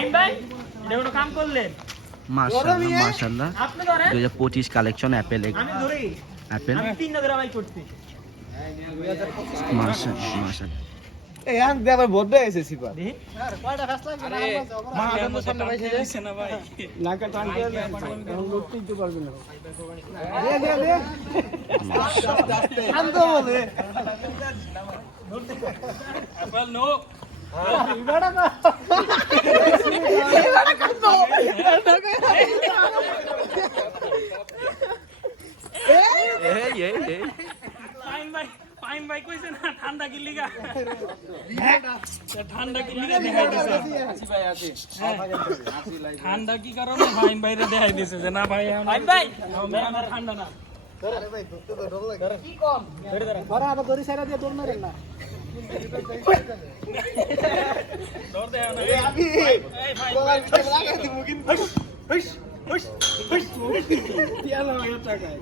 fine ভাই এটা কোনো কাম করলেন মাশাআল্লাহ মাশাআল্লাহ আপনি ধরেন 2025 কালেকশন অ্যাপেল আমি ধরি অ্যাপেল আমি 3 নগর ভাই করছি মাশাআল্লাহ মাশাআল্লাহ এই আন দেবার বড় হয়েছে সিপা দেখি কয়টা ফেস লাগবে না মা আদম সামনে পাইছে না ভাই নাকা টান দিয়ে এখন লুটতে দিতে পারবে না দে আন তো বলে আপেল নো ইবাড়া না এই ফাইন ভাই কইছে না ঠান্ডা কি লিগা ঠান্ডা কি লিগা দেখাই দিছে আসি ভাই আসি ঠান্ডা কি কারণে ফাইন ভাইরে দেখাই দিছে যে না ভাই ফাইন ভাই আমার ঠান্ডা না আরে ভাই ধরতে তো ডর লাগে কি কম বড় আবার দড়ি সাইরা দিয়ে দৌড় মারেন না দৌড় দে না আমি এই ফাইন লাগাই দিব কিন্তু হইস হইস হইস হইস দিয়া না টাকায়